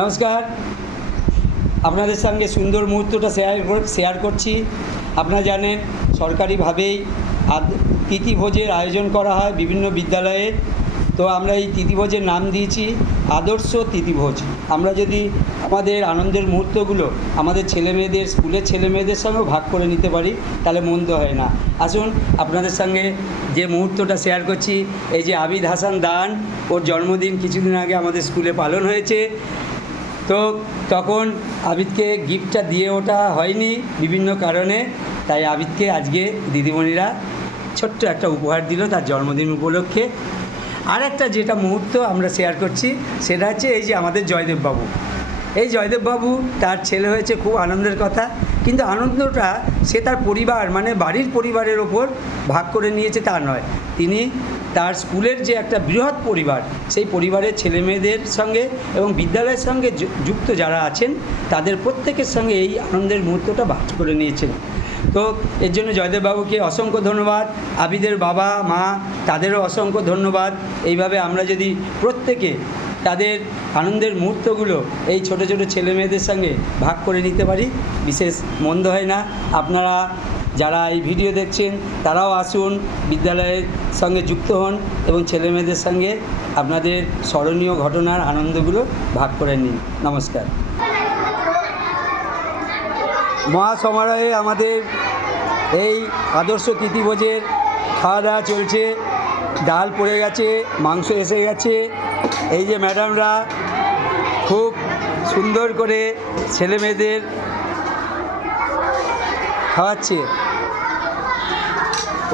নমস্কার, আপনাদের সঙ্গে সুন্দর মুহূর্তটা শেয়ার করছি। আপনারা জানেন সরকারিভাবেই তিথিভোজের আয়োজন করা হয় বিভিন্ন বিদ্যালয়ে। তো আমরা এই তিথিভোজের নাম দিয়েছি আদর্শ তিথিভোজ। আমরা যদি আমাদের আনন্দের মুহূর্তগুলো আমাদের ছেলেমেয়েদের, স্কুলের ছেলেমেয়েদের সঙ্গেও ভাগ করে নিতে পারি তাহলে মন্দ হয় না। আসুন আপনাদের সঙ্গে যে মুহূর্তটা শেয়ার করছি, এই যে আবিদ হাসান দান, ওর জন্মদিন কিছুদিন আগে আমাদের স্কুলে পালন হয়েছে। তো তখন আবিদকে গিফটটা দিয়ে ওঠা হয়নি বিভিন্ন কারণে, তাই আবিদকে আজকে দিদিমণিরা ছোট্ট একটা উপহার দিল তার জন্মদিন উপলক্ষে। আর একটা যেটা মুহূর্ত আমরা শেয়ার করছি সেটা হচ্ছে এই যে আমাদের জয়দেববাবু, এই জয়দেববাবু তার ছেলে হয়েছে, খুব আনন্দের কথা। কিন্তু আনন্দটা সে তার পরিবার মানে বাড়ির পরিবারের ওপর ভাগ করে নিয়েছে তা নয়, তিনি তার স্কুলের যে একটা বৃহৎ পরিবার সেই পরিবারের ছেলেমেয়েদের সঙ্গে এবং বিদ্যালয়ের সঙ্গে যুক্ত যারা আছেন তাদের প্রত্যেকের সঙ্গে এই আনন্দের মুহূর্তটা ভাগ করে নিয়েছেন। তো এর জন্য জয়দেববাবুকে অসংখ্য ধন্যবাদ, আবিদের বাবা মা তাদেরও অসংখ্য ধন্যবাদ। এইভাবে আমরা যদি প্রত্যেকে তাদের আনন্দের মুহূর্তগুলো এই ছোট ছোট ছেলেমেয়েদের সঙ্গে ভাগ করে নিতে পারি, বিশেষ মন্দ হয় না। আপনারা যারা এই ভিডিও দেখছেন তারাও আসুন, বিদ্যালয়ের সঙ্গে যুক্ত হন এবং ছেলেমেয়েদের সঙ্গে আপনাদের স্মরণীয় ঘটনার আনন্দগুলো ভাগ করে নিন। নমস্কার। মহাসমারোহে আমাদের এই আদর্শ তিথিভোজের খাওয়া দাওয়া চলছে। ডাল পড়ে গেছে, মাংস এসে গেছে। এই যে ম্যাডামরা খুব সুন্দর করে ছেলেমেয়েদের খাওয়াচ্ছে।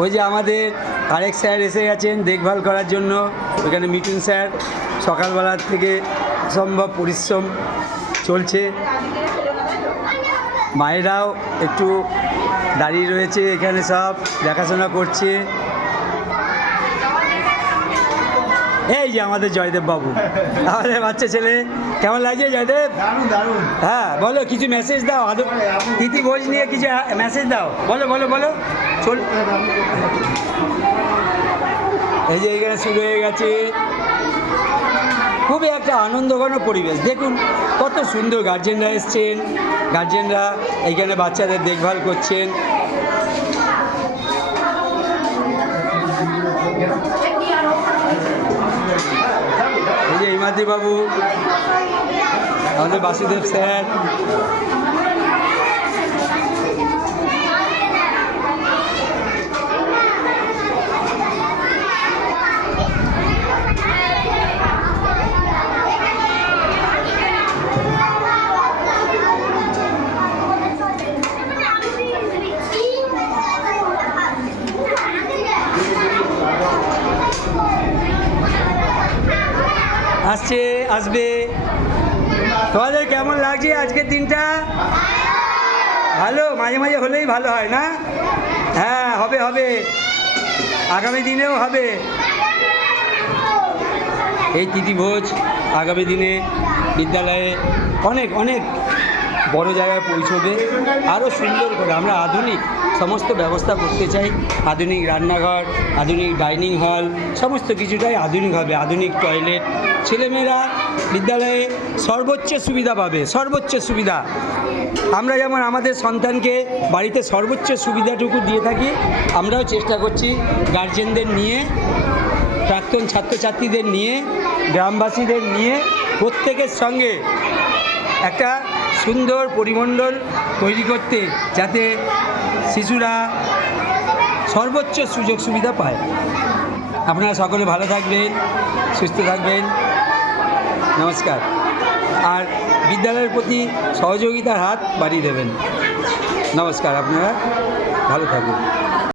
ওই যে আমাদের আরেক স্যার এসে গেছেন দেখভাল করার জন্য, ওইখানে মিঠুন স্যার সকালবেলার থেকে অসম্ভব পরিশ্রম চলছে। মায়েরাও একটু দাঁড়িয়ে রয়েছে এখানে, সব দেখাশোনা করছে। এই যে আমাদের জয়দেব বাবু, আমাদের বাচ্চা ছেলে। কেমন লাগছে জয়দেব? দারুণ। হ্যাঁ বলো, কিছু মেসেজ দাও, তিথিভোজ নিয়ে কিছু মেসেজ দাও, বলো বলো বলো। চল, এই যে এখানে শুরু হয়ে গেছে। খুবই একটা আনন্দঘন পরিবেশ। দেখুন কত সুন্দর গার্জেনরা এসছেন, গার্জেনরা এইখানে বাচ্চাদের দেখভাল করছেন। এই যে ইমাদি বাবু, আমাদের বাসুদেব স্যার। আসবে। তোমাদের কেমন লাগছে আজকের দিনটা? ভালো, মাঝে মাঝে হলেই ভালো হয় না? হ্যাঁ, হবে হবে, আগামী দিনেও হবে। এই তিথিভোজ আগামী দিনে বিদ্যালয়ে অনেক অনেক বড় জায়গায় পৌঁছবে। আরও সুন্দর করে আমরা আধুনিক সমস্ত ব্যবস্থা করতে চাই। আধুনিক রান্নাঘর, আধুনিক ডাইনিং হল, সমস্ত কিছুটাই আধুনিক হবে। আধুনিক টয়লেট, ছেলেমেয়েরা বিদ্যালয়ে সর্বোচ্চ সুবিধা পাবে, সর্বোচ্চ সুবিধা। আমরা যেমন আমাদের সন্তানকে বাড়িতে সর্বোচ্চ সুবিধাটুকু দিয়ে থাকি, আমরাও চেষ্টা করছি গার্জেনদের নিয়ে, প্রাক্তন ছাত্রছাত্রীদের নিয়ে, গ্রামবাসীদের নিয়ে প্রত্যেকের সঙ্গে একটা সুন্দর পরিমণ্ডল তৈরি করতে, যাতে শিশুরা সর্বোচ্চ সুযোগ সুবিধা পায়। আপনারা সকলে ভালো থাকবেন, সুস্থ থাকবেন। নমস্কার। আর বিদ্যালয়ের প্রতি সহযোগিতার হাত বাড়িয়ে দেবেন। নমস্কার, আপনারা ভালো থাকবেন।